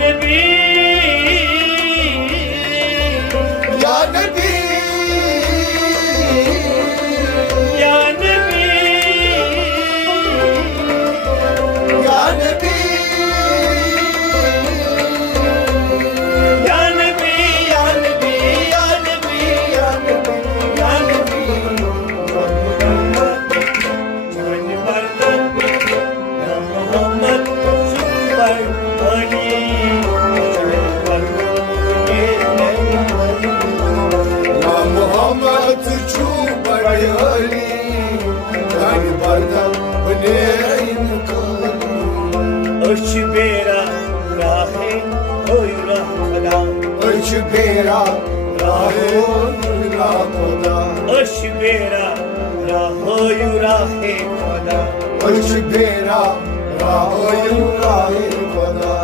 नबी या नबी या नबी या नबी या नबी या नबी या नबी या नबी या नबी मोहम्मद सुपर बनी या मोहम्मद छू बड़े अली धन बरदल बने अर्श बेरा राहे होयुरा खुदा अर्श बेरा राहो नुरा खुदा अर्श बेरा राहोयुरा है खुदा अर्श बेरा राहो नुरा खुदा